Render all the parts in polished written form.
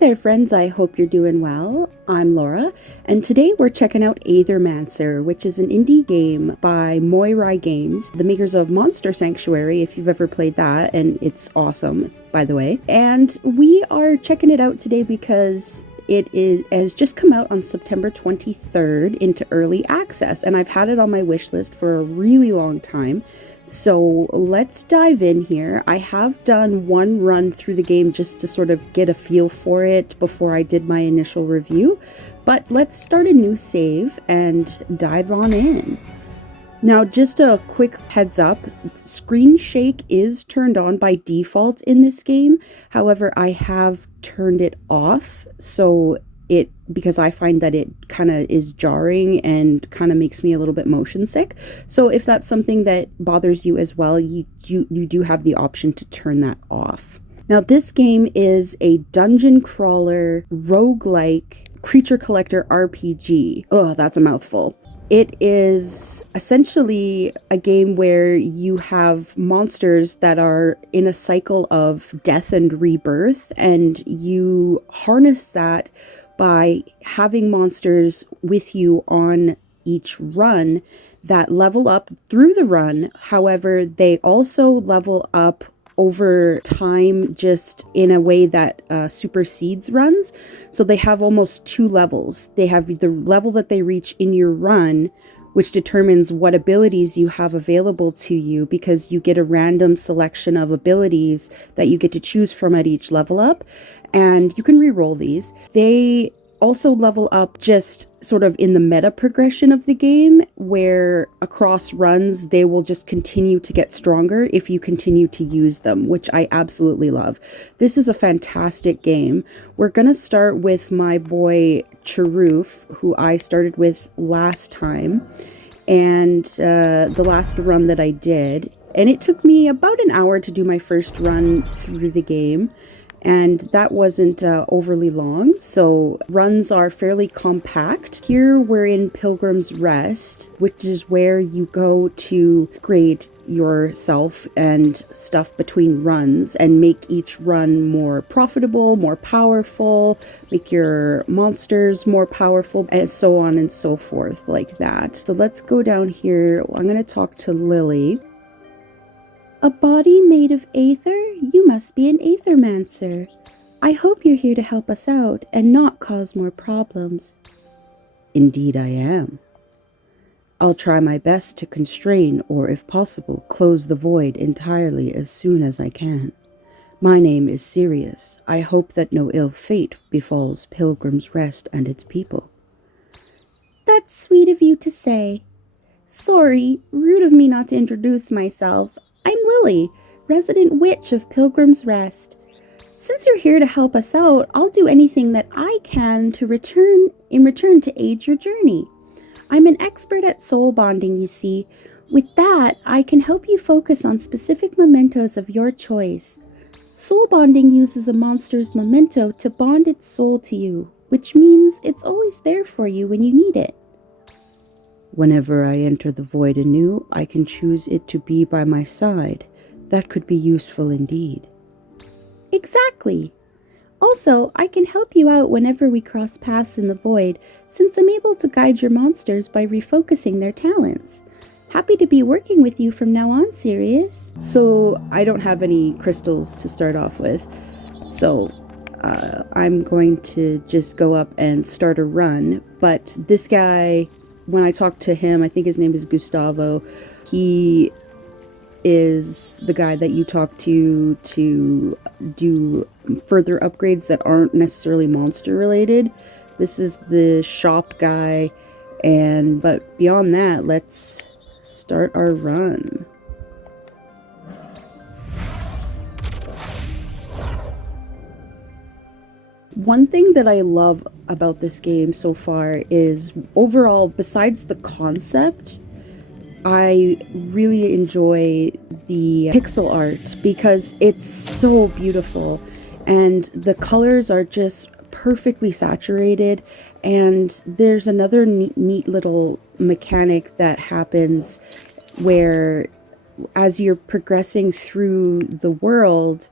there, friends. I hope you're doing well. I'm Laura, and today we're checking out Aethermancer, which is an indie game by Moirai Games, the makers of Monster Sanctuary, if you've ever played that, and it's awesome, by the way. And we are checking it out today because has just come out on September 23rd into early access, and I've had it on my wish list for a really long time. So let's dive in here. I have done one run through the game just to sort of get a feel for it before I did my initial review, but let's start a new save and dive on in. Now, just a quick heads up, screen shake is turned on by default in this game. However, I have turned it off because I find that it kind of is jarring and kind of makes me a little bit motion sick. So if that's something that bothers you as well, you do have the option to turn that off. Now, this game is a dungeon crawler, roguelike, creature collector RPG. Oh, that's a mouthful. It is essentially a game where you have monsters that are in a cycle of death and rebirth, and you harness that by having monsters with you on each run that level up through the run. However, they also level up over time just in a way that supersedes runs. So they have almost two levels. They have the level that they reach in your run, which determines what abilities you have available to you, because you get a random selection of abilities that you get to choose from at each level up, and you can re-roll these. They also level up just sort of in the meta progression of the game, where across runs they will just continue to get stronger if you continue to use them, which I absolutely love. This is a fantastic game. We're gonna start with my boy Charoof, who I started with last time, and the last run that I did, and it took me about an hour to do my first run through the game. And that wasn't overly long, so runs are fairly compact. Here we're in Pilgrim's Rest, which is where you go to grade yourself and stuff between runs and make each run more profitable, more powerful, make your monsters more powerful, and so on and so forth like that. So let's go down here. I'm going to talk to Lily. A body made of aether? You must be an Aethermancer. I hope you're here to help us out and not cause more problems. Indeed I am. I'll try my best to constrain or, if possible, close the void entirely as soon as I can. My name is Sirius. I hope that no ill fate befalls Pilgrim's Rest and its people. That's sweet of you to say. Sorry, rude of me not to introduce myself. I'm Lily, resident witch of Pilgrim's Rest. Since you're here to help us out, I'll do anything that I can to return to aid your journey. I'm an expert at soul bonding, you see. With that, I can help you focus on specific mementos of your choice. Soul bonding uses a monster's memento to bond its soul to you, which means it's always there for you when you need it. Whenever I enter the void anew, I can choose it to be by my side. That could be useful indeed. Exactly. Also, I can help you out whenever we cross paths in the void, since I'm able to guide your monsters by refocusing their talents. Happy to be working with you from now on, Sirius. So, I don't have any crystals to start off with, so I'm going to just go up and start a run, but this guy, when I talked to him, I think his name is Gustavo, he is the guy that you talk to do further upgrades that aren't necessarily monster related. This is the shop guy, but beyond that, let's start our run. One thing that I love about this game so far is, overall, besides the concept, I really enjoy the pixel art because it's so beautiful and the colors are just perfectly saturated. And there's another neat little mechanic that happens where as you're progressing through the world,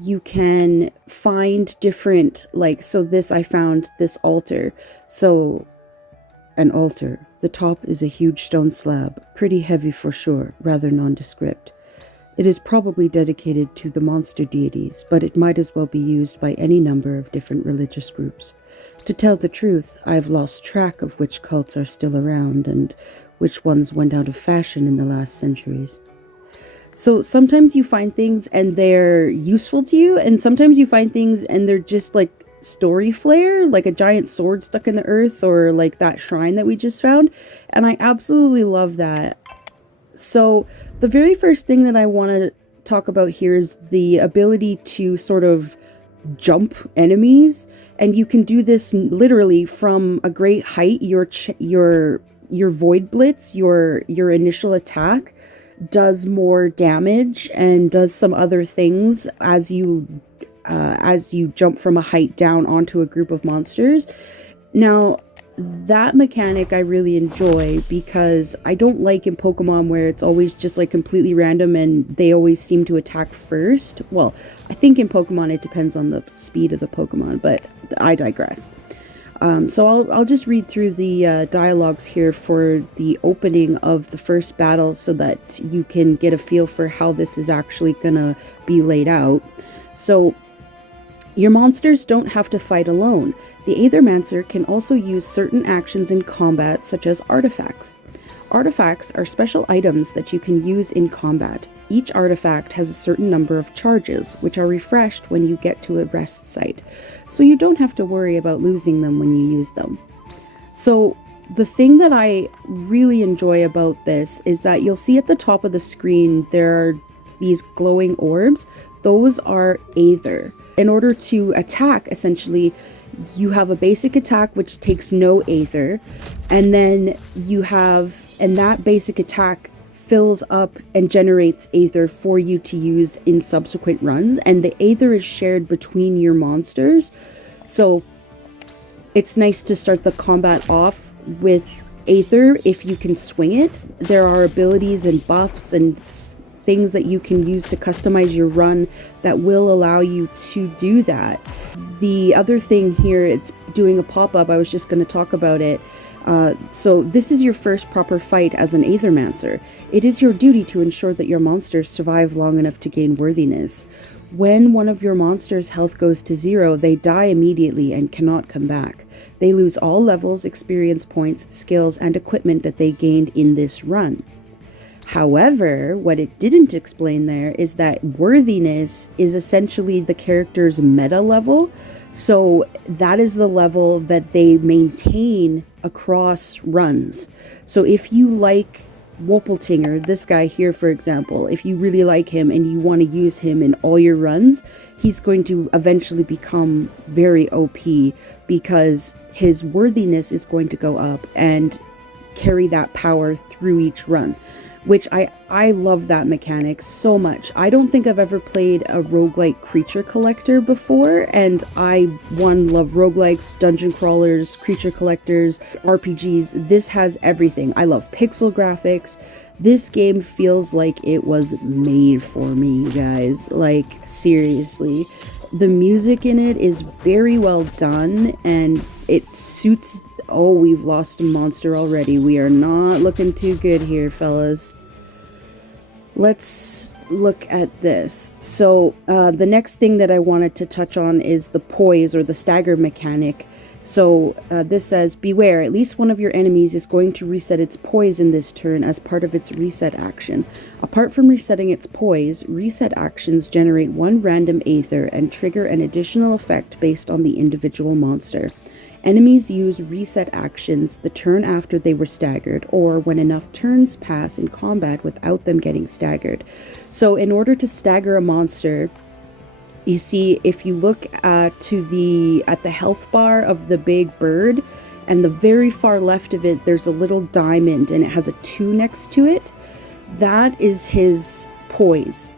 You can find different, like, so this, I found this altar. So, an altar. The top is a huge stone slab, pretty heavy for sure, rather nondescript. It is probably dedicated to the monster deities, but it might as well be used by any number of different religious groups. To tell the truth, I've lost track of which cults are still around and which ones went out of fashion in the last centuries. So sometimes you find things and they're useful to you, and sometimes you find things and they're just like story flair, like a giant sword stuck in the earth, or like that shrine that we just found. And I absolutely love that. So the very first thing that I want to talk about here is the ability to sort of jump enemies, and you can do this literally from a great height. Your void blitz, your initial attack, does more damage and does some other things as you jump from a height down onto a group of monsters. Now, that mechanic I really enjoy, because I don't like in Pokemon where it's always just like completely random and they always seem to attack first. Well, I think in Pokemon it depends on the speed of the Pokemon, but I digress. So I'll just read through the dialogues here for the opening of the first battle so that you can get a feel for how this is actually gonna be laid out. So, your monsters don't have to fight alone. The Aethermancer can also use certain actions in combat, such as artifacts. Artifacts are special items that you can use in combat. Each artifact has a certain number of charges, which are refreshed when you get to a rest site, so you don't have to worry about losing them when you use them. So, the thing that I really enjoy about this is that you'll see at the top of the screen there are these glowing orbs. Those are Aether. In order to attack, essentially, you have a basic attack which takes no Aether, and then and that basic attack fills up and generates Aether for you to use in subsequent runs, and the Aether is shared between your monsters. So it's nice to start the combat off with Aether if you can swing it. There are abilities and buffs and things that you can use to customize your run that will allow you to do that. The other thing here, it's doing a pop-up, I was just going to talk about it. So this is your first proper fight as an Aethermancer. It is your duty to ensure that your monsters survive long enough to gain worthiness. When one of your monsters' health goes to 0, they die immediately and cannot come back. They lose all levels, experience points, skills, and equipment that they gained in this run. However, what it didn't explain there is that worthiness is essentially the character's meta level. So that is the level that they maintain across runs. So if you like Wopeltinger, this guy here, for example, if you really like him and you want to use him in all your runs, he's going to eventually become very OP because his worthiness is going to go up and carry that power through each run. Which I love that mechanic so much. I don't think I've ever played a roguelike creature collector before, and I, love roguelikes, dungeon crawlers, creature collectors, RPGs. This has everything. I love pixel graphics. This game feels like it was made for me, you guys. Like, seriously. The music in it is very well done, and it suits... Oh, we've lost a monster already. We are not looking too good here, fellas. Let's look at this. So, the next thing that I wanted to touch on is the poise or the stagger mechanic. So, this says, beware, at least one of your enemies is going to reset its poise in this turn as part of its reset action. Apart from resetting its poise, reset actions generate one random Aether and trigger an additional effect based on the individual monster. Enemies use reset actions the turn after they were staggered, or when enough turns pass in combat without them getting staggered. So in order to stagger a monster, you see, if you look at the health bar of the big bird, and the very far left of it, there's a little diamond, and it has a 2 next to it. That is his poise.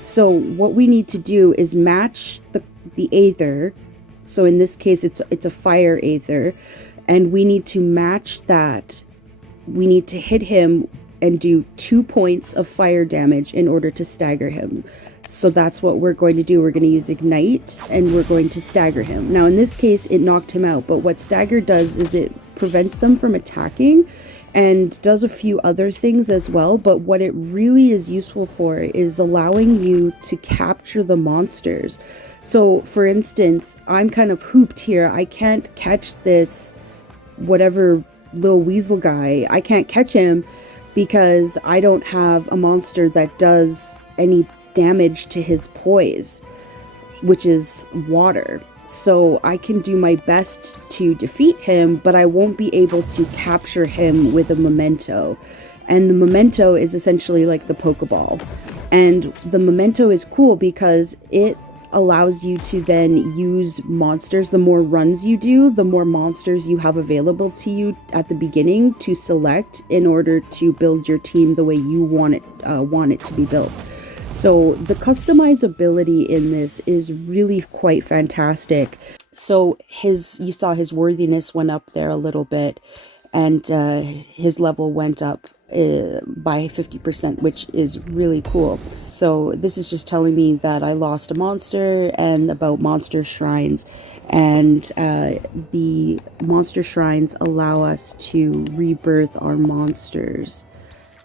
So what we need to do is match the Aether. So in this case, it's a fire Aether, and we need to match that. We need to hit him and do 2 points of fire damage in order to stagger him. So that's what we're going to do. We're going to use Ignite, and we're going to stagger him. Now, in this case, it knocked him out, but what stagger does is it prevents them from attacking and does a few other things as well. But what it really is useful for is allowing you to capture the monsters. So, for instance, I'm kind of hooped here. I can't catch this whatever little weasel guy. I can't catch him because I don't have a monster that does any damage to his poise, which is water. So I can do my best to defeat him, but I won't be able to capture him with a memento. And the memento is essentially like the Pokeball. And the memento is cool because it allows you to then use monsters. The more runs you do, the more monsters you have available to you at the beginning to select in order to build your team the way you want it to be built. So the customizability in this is really quite fantastic. So you saw his worthiness went up there a little bit, and his level went up by 50%, which is really cool. So this is just telling me that I lost a monster and about monster shrines, and the monster shrines allow us to rebirth our monsters.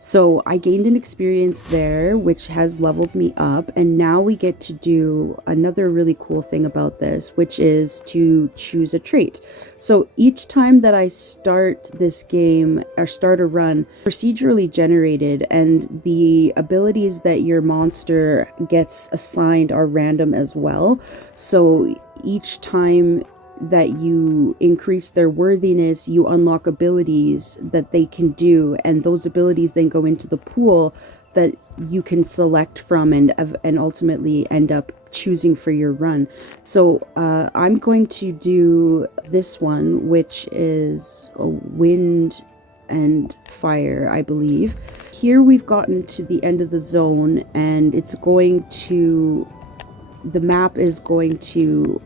So I gained an experience there, which has leveled me up, and now we get to do another really cool thing about this, which is to choose a trait. So each time that I start this game, or start a run, procedurally generated, and the abilities that your monster gets assigned are random as well. So each time that you increase their worthiness, you unlock abilities that they can do, and those abilities then go into the pool that you can select from and ultimately end up choosing for your run. So I'm going to do this one, which is a wind and fire, I believe. Here we've gotten to the end of the zone, and the map is going to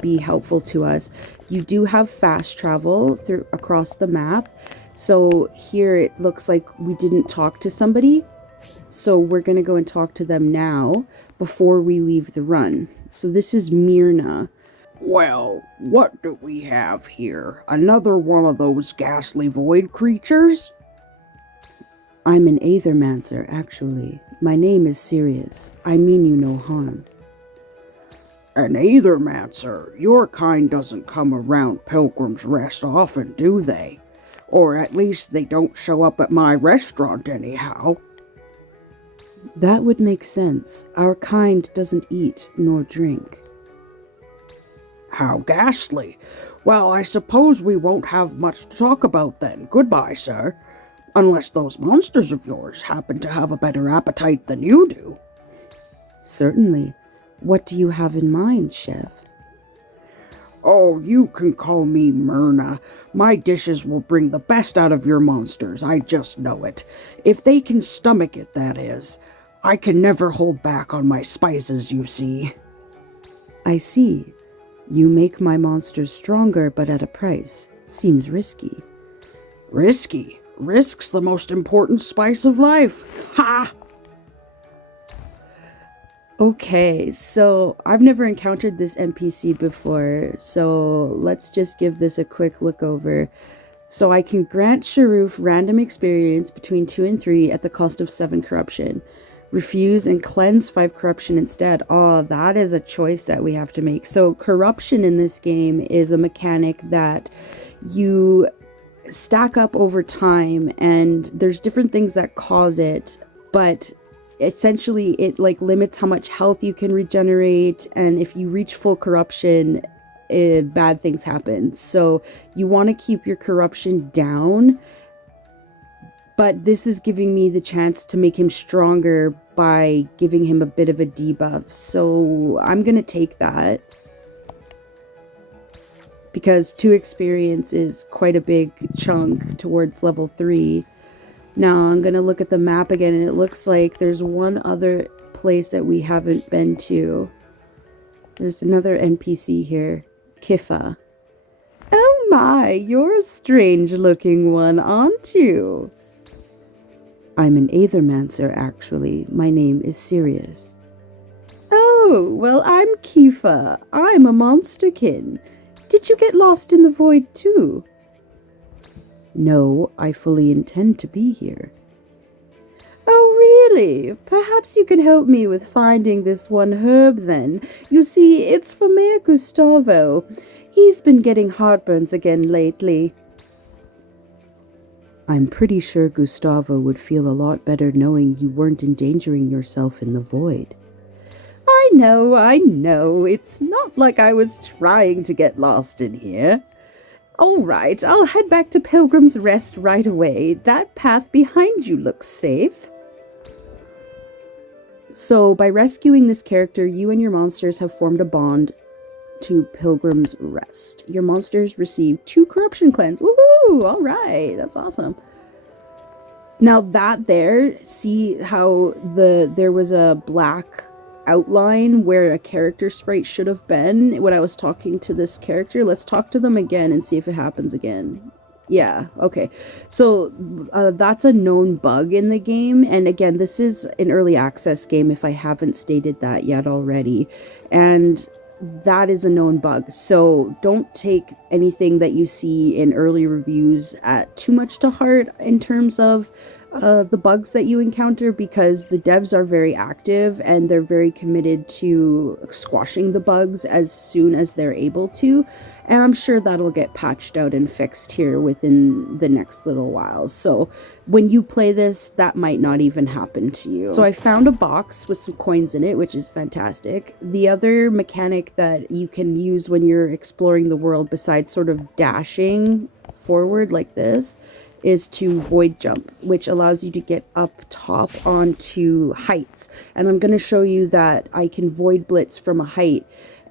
be helpful to us. You do have fast travel across the map. So here it looks like we didn't talk to somebody. So we're going to go and talk to them now before we leave the run. So this is Myrna. Well, what do we have here? Another one of those ghastly void creatures? I'm an Aethermancer, actually. My name is Sirius. I mean you no harm. An Aethermancer? Your kind doesn't come around Pilgrim's Rest often, do they? Or at least they don't show up at my restaurant anyhow. That would make sense. Our kind doesn't eat nor drink. How ghastly. Well, I suppose we won't have much to talk about then. Goodbye, sir. Unless those monsters of yours happen to have a better appetite than you do. Certainly. What do you have in mind, Chef? Oh, you can call me Myrna. My dishes will bring the best out of your monsters, I just know it. If they can stomach it, that is. I can never hold back on my spices, you see. I see. You make my monsters stronger, but at a price. Seems risky. Risky? Risk's the most important spice of life. Ha! Okay, so I've never encountered this NPC before, so let's just give this a quick look over. So I can grant Sharoof random experience between 2 and 3 at the cost of 7 corruption. Refuse and cleanse 5 corruption instead. Oh, that is a choice that we have to make. So corruption in this game is a mechanic that you stack up over time, and there's different things that cause it, but essentially it like limits how much health you can regenerate, and if you reach full corruption, bad things happen. So you want to keep your corruption down, but this is giving me the chance to make him stronger by giving him a bit of a debuff. So I'm gonna take that, because 2 experience is quite a big chunk towards level 3. Now I'm going to look at the map again, and it looks like there's one other place that we haven't been to. There's another NPC here, Kifa. Oh my, you're a strange looking one, aren't you? I'm an Aethermancer, actually. My name is Sirius. Oh, well, I'm Kiefer. I'm a monsterkin. Did you get lost in the void too? No, I fully intend to be here. Oh, really? Perhaps you can help me with finding this one herb then. You see, it's for Mayor Gustavo. He's been getting heartburns again lately. I'm pretty sure Gustavo would feel a lot better knowing you weren't endangering yourself in the void. I know. It's not like I was trying to get lost in here. All right, I'll head back to Pilgrim's Rest right away. That path behind you looks safe. So, by rescuing this character, you and your monsters have formed a bond to Pilgrim's Rest. Your monsters receive 2 corruption cleanse. Woohoo! All right, that's awesome. Now that there, see how there was a black outline where a character sprite should have been when I was talking to this character? Let's talk to them again and see if it happens again. Yeah, okay. So that's a known bug in the game. And again, this is an early access game if I haven't stated that yet already. And that is a known bug. So don't take anything that you see in early reviews at too much to heart in terms of the bugs that you encounter, because the devs are very active and they're very committed to squashing the bugs as soon as they're able to. And I'm sure that'll get patched out and fixed here within the next little while. So when you play this, that might not even happen to you. So I found a box with some coins in it, which is fantastic. The other mechanic that you can use when you're exploring the world, besides sort of dashing forward like this, is to void jump, which allows you to get up top onto heights. And I'm going to show you that I can void blitz from a height.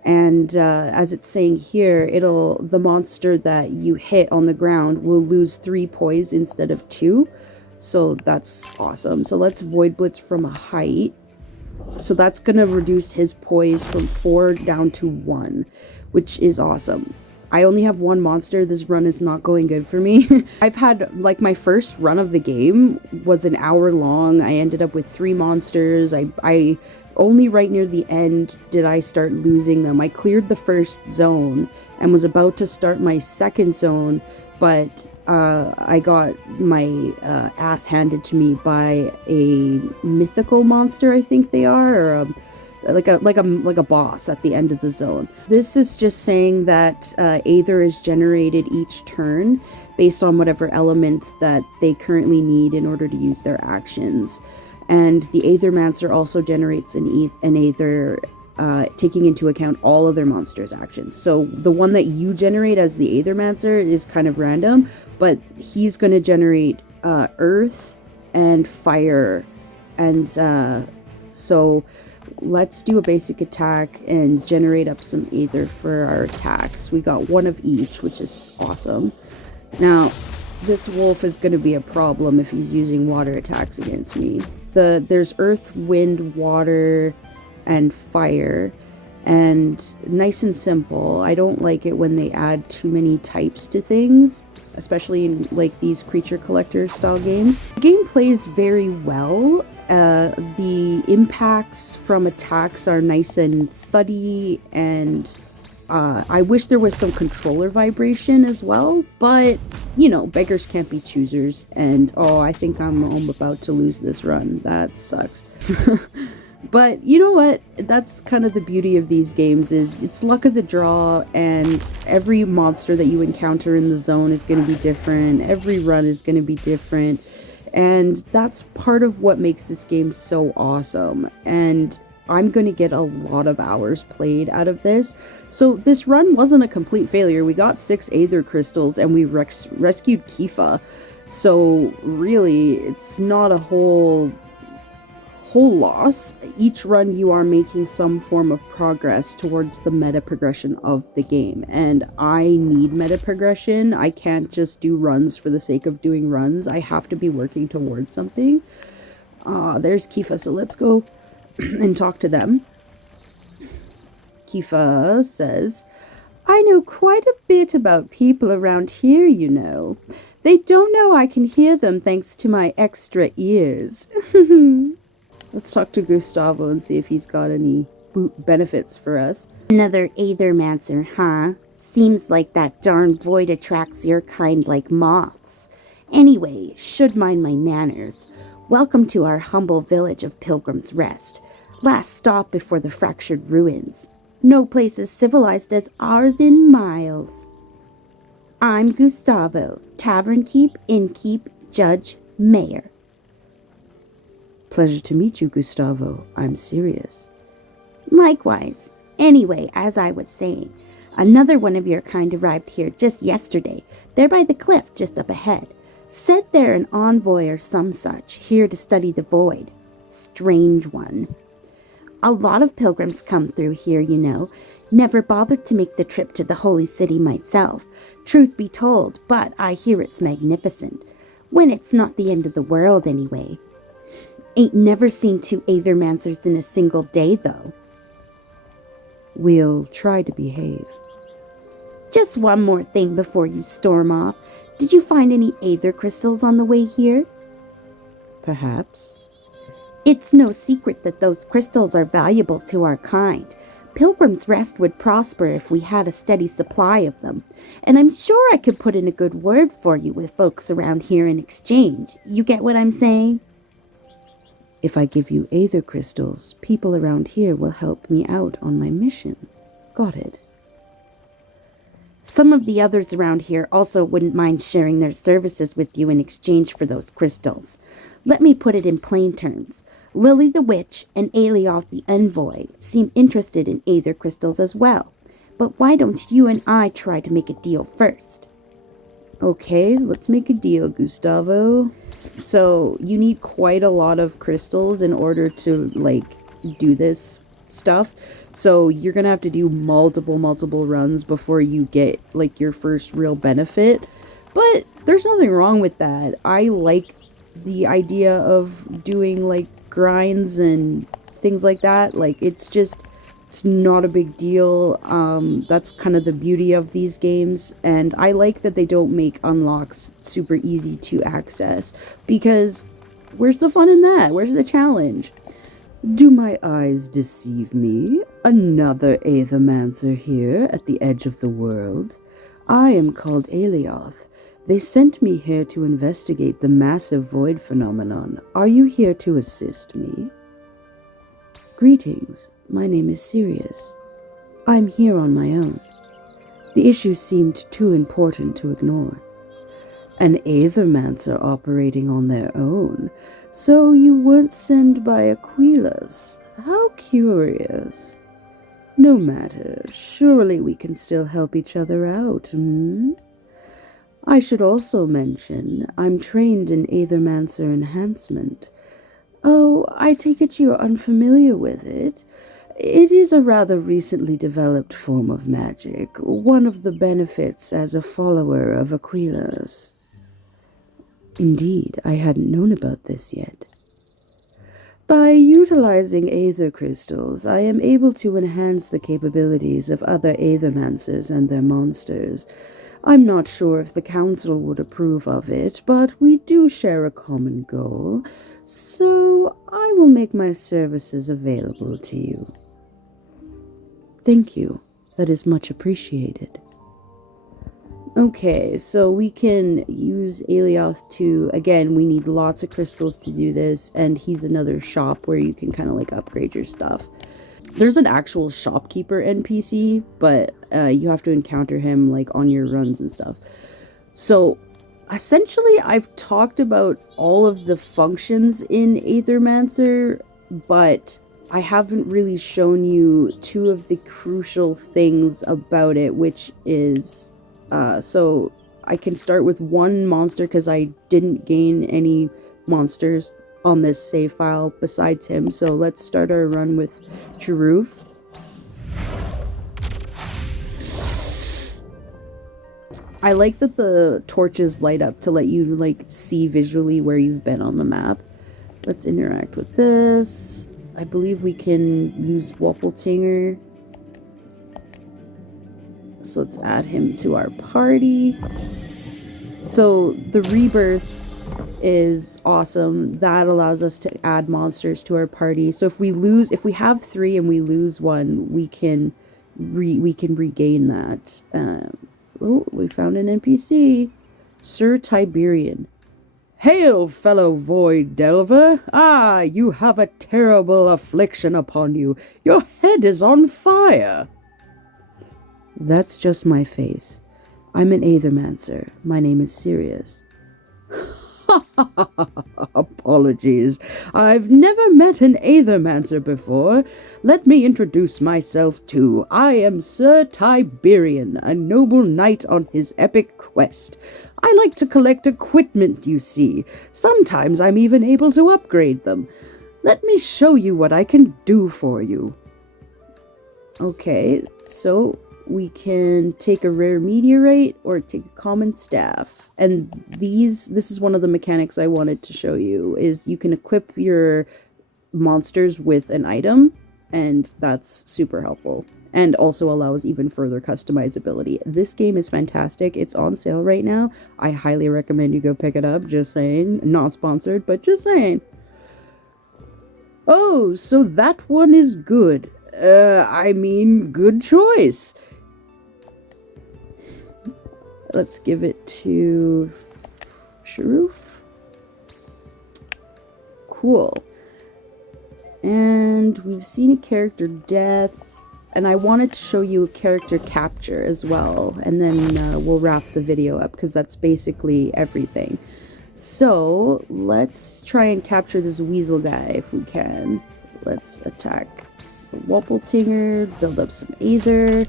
And as it's saying here, the monster that you hit on the ground will lose 3 poise instead of 2. So that's awesome. So let's void blitz from a height. So that's going to reduce his poise from 4 down to 1, which is awesome. I only have 1 monster. This run is not going good for me. I've had, like, my first run of the game was an hour long. I ended up with 3 monsters. I only right near the end did I start losing them. I cleared the first zone and was about to start my second zone, but I got my ass handed to me by a mythical monster, I think they are, or like a boss at the end of the zone. This is just saying that Aether is generated each turn based on whatever element that they currently need in order to use their actions. And the Aethermancer also generates an Aether, taking into account all other monsters' actions. So the one that you generate as the Aethermancer is kind of random, but he's going to generate earth and fire. And so let's do a basic attack and generate up some Aether for our attacks. We got 1 of each, which is awesome. Now, this wolf is going to be a problem if he's using water attacks against me. There's earth, wind, water, and fire, and nice and simple. I don't like it when they add too many types to things, especially in like these creature collector style games. The game plays very well. The impacts from attacks are nice and thuddy, and I wish there was some controller vibration as well, but, you know, beggars can't be choosers, and I think I'm about to lose this run. That sucks. But you know what? That's kind of the beauty of these games, is it's luck of the draw, and every monster that you encounter in the zone is going to be different. Every run is going to be different, and that's part of what makes this game so awesome. And I'm going to get a lot of hours played out of this. So this run wasn't a complete failure. We got 6 Aether crystals and we rescued Kiefer. So really, it's not a whole loss. Each run you are making some form of progress towards the meta progression of the game. And I need meta progression. I can't just do runs for the sake of doing runs. I have to be working towards something. There's Kiefer, so let's go and talk to them. Kiefer says, I know quite a bit about people around here, you know. They don't know I can hear them thanks to my extra ears. Let's talk to Gustavo and see if he's got any benefits for us. Another Aethermancer, huh? Seems like that darn void attracts your kind like moths. Anyway, should mind my manners. Welcome to our humble village of Pilgrim's Rest. Last stop before the fractured ruins. No place as civilized as ours in miles. I'm Gustavo, tavern keep, innkeep, judge, mayor. Pleasure to meet you, Gustavo. I'm serious. Likewise. Anyway, as I was saying, another one of your kind arrived here just yesterday, there by the cliff just up ahead. Said they're an envoy or some such, here to study the void. Strange one. A lot of pilgrims come through here, you know. Never bothered to make the trip to the holy city myself, truth be told, but I hear it's magnificent. When it's not the end of the world, anyway. Ain't never seen 2 Aethermancers in a single day, though. We'll try to behave. Just one more thing before you storm off. Did you find any Aether crystals on the way here? Perhaps. It's no secret that those crystals are valuable to our kind. Pilgrim's Rest would prosper if we had a steady supply of them, and I'm sure I could put in a good word for you with folks around here in exchange. You get what I'm saying? If I give you Aether crystals, people around here will help me out on my mission. Got it. Some of the others around here also wouldn't mind sharing their services with you in exchange for those crystals. Let me put it in plain terms. Lily the Witch and Aelioth the Envoy seem interested in Aether crystals as well. But why don't you and I try to make a deal first? Okay, let's make a deal, Gustavo. So you need quite a lot of crystals in order to, do this stuff. So you're gonna have to do multiple runs before you get, your first real benefit. But there's nothing wrong with that. I like the idea of doing, grinds and things like that. It's not a big deal. That's kind of the beauty of these games, and I like that they don't make unlocks super easy to access, because where's the fun in that? Where's the challenge? Do my eyes deceive me? Another Aethermancer here at the edge of the world. I am called Aelioth. They sent me here to investigate the massive void phenomenon. Are you here to assist me? Greetings. My name is Sirius. I'm here on my own. The issue seemed too important to ignore. An Aethermancer operating on their own. So you weren't sent by Aquilas. How curious. No matter. Surely we can still help each other out, I should also mention, I'm trained in Aethermancer enhancement. Oh, I take it you're unfamiliar with it. It is a rather recently developed form of magic, one of the benefits as a follower of Aquilas. Indeed, I hadn't known about this yet. By utilizing Aether crystals, I am able to enhance the capabilities of other Aethermancers and their monsters. I'm not sure if the council would approve of it, but we do share a common goal, so I will make my services available to you. Thank you. That is much appreciated. Okay, so we can use Aelioth to, again, we need lots of crystals to do this, and he's another shop where you can kind of upgrade your stuff. There's an actual shopkeeper NPC, but you have to encounter him on your runs and stuff. So essentially I've talked about all of the functions in Aethermancer, but I haven't really shown you 2 of the crucial things about it, which is so I can start with 1 monster because I didn't gain any monsters on this save file besides him. So let's start our run with Cheruf. I like that the torches light up to let you see visually where you've been on the map. Let's interact with this. I believe we can use Woppeltinger. So let's add him to our party. So the rebirth is awesome. That allows us to add monsters to our party. So if we have 3 and we lose 1, we can regain that. Oh, we found an NPC. Sir Tiberian. Hail, fellow void delver! Ah, you have a terrible affliction upon you. Your head is on fire. That's just my face. I'm an Aethermancer. My name is Sirius. Apologies. I've never met an Aethermancer before. Let me introduce myself too. I am Sir Tiberian, a noble knight on his epic quest. I like to collect equipment, you see. Sometimes I'm even able to upgrade them. Let me show you what I can do for you. Okay, so we can take a rare meteorite or take a common staff. And this is one of the mechanics I wanted to show you, is you can equip your monsters with an item, and that's super helpful. And also allows even further customizability. This game is fantastic. It's on sale right now. I highly recommend you go pick it up. Just saying. Not sponsored, but just saying. Oh, so that one is good. Good choice. Let's give it to Sharoof. Cool. And we've seen a character death. And I wanted to show you a character capture as well. And then we'll wrap the video up, because that's basically everything. So let's try and capture this weasel guy if we can. Let's attack the Woppletinger, build up some Aether.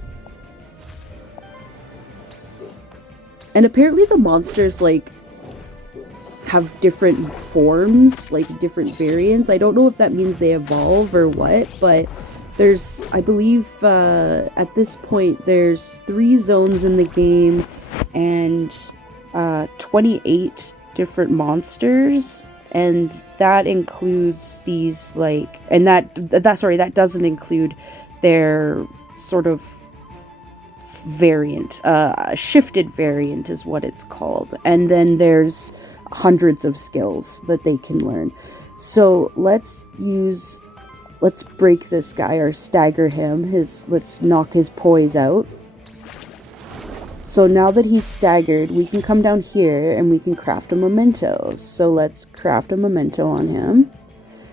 And apparently the monsters, like, have different forms, like different variants. I don't know if that means they evolve or what, but there's, I believe, at this point, there's 3 zones in the game and 28 different monsters, and that includes these, like, and that doesn't include their sort of variant. Shifted variant is what it's called. And then there's hundreds of skills that they can learn. So let's break this guy or stagger him. Let's knock his poise out. So now that he's staggered, we can come down here and we can craft a memento. So let's craft a memento on him.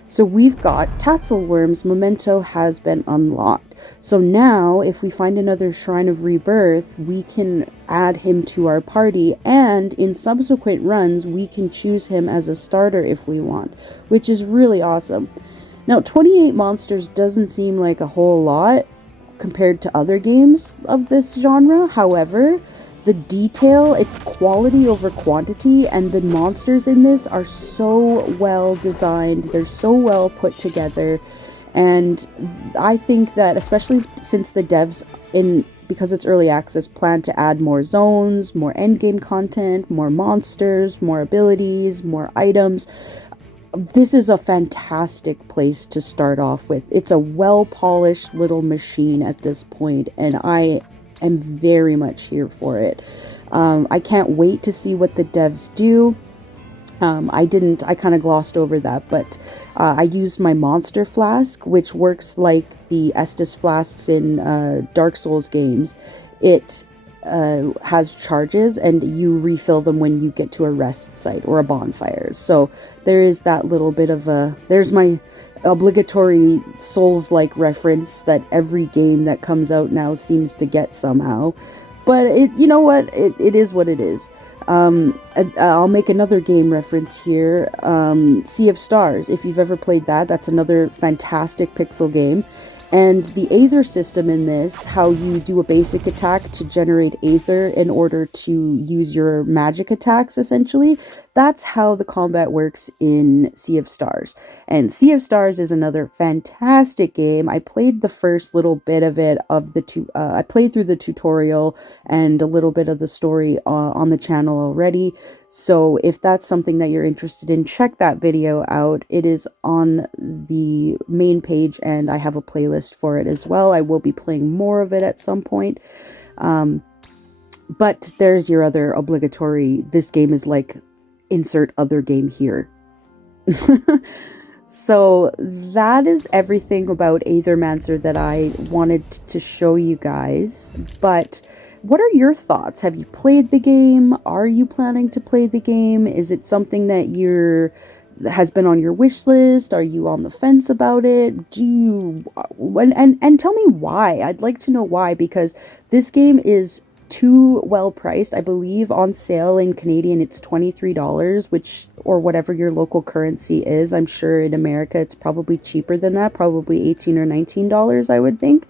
So we've got Tatzelworm's memento has been unlocked. So now if we find another Shrine of Rebirth, we can add him to our party, and in subsequent runs we can choose him as a starter if we want, which is really awesome. Now 28 monsters doesn't seem like a whole lot compared to other games of this genre. However, the detail, it's quality over quantity, and the monsters in this are so well designed. They're so well put together, and I think that, especially since the devs, because it's early access, plan to add more zones, more endgame content, more monsters, more abilities, more items, this is a fantastic place to start off with. It's a well-polished little machine at this point, and I am very much here for it. I can't wait to see what the devs do. I kind of glossed over that, but I used my monster flask, which works like the Estus flasks in Dark Souls games. It has charges, and you refill them when you get to a rest site or a bonfire. So there is that little bit of there's my obligatory Souls-like reference that every game that comes out now seems to get somehow. But you know what? It is what it is. I'll make another game reference here. Sea of Stars. If you've ever played that, that's another fantastic pixel game. And the Aether system in this, how you do a basic attack to generate Aether in order to use your magic attacks, essentially, that's how the combat works in Sea of Stars. And Sea of Stars is another fantastic game. I played the first little bit of it, I played through the tutorial and a little bit of the story on the channel already. So if that's something that you're interested in, check that video out. It is on the main page, and I have a playlist for it as well. I will be playing more of it at some point. But there's your other obligatory, this game is like insert other game here. So that is everything about Aethermancer that I wanted to show you guys. But what are your thoughts? Have you played the game? Are you planning to play the game? Is it something that has been on your wish list? Are you on the fence about it? Do you and tell me why. I'd like to know why, because this game is too well priced. I believe on sale in Canadian it's $23, which, or whatever your local currency is. I'm sure in America it's probably cheaper than that, probably $18 or $19, I would think.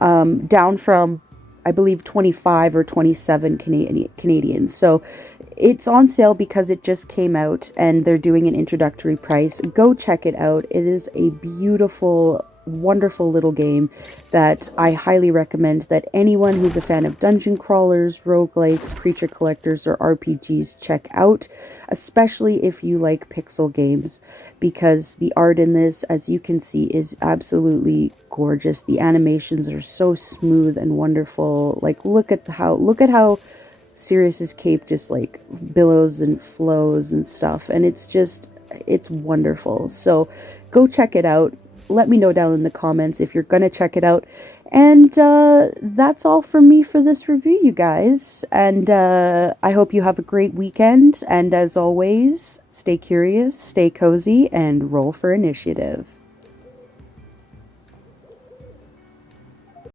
Down from, I believe, 25 or 27 Canadian. So it's on sale because it just came out and they're doing an introductory price. Go check it out. It is a beautiful, wonderful little game that I highly recommend that anyone who's a fan of dungeon crawlers, roguelikes, creature collectors, or RPGs check out, especially if you like pixel games, because the art in this, as you can see, is absolutely gorgeous. The animations are so smooth and wonderful. Like, look at how Sirius's cape just like billows and flows and stuff, and it's wonderful. So go check it out. Let me know down in the comments if you're gonna check it out. And that's all from me for this review, you guys. And I hope you have a great weekend. And as always, stay curious, stay cozy, and roll for initiative.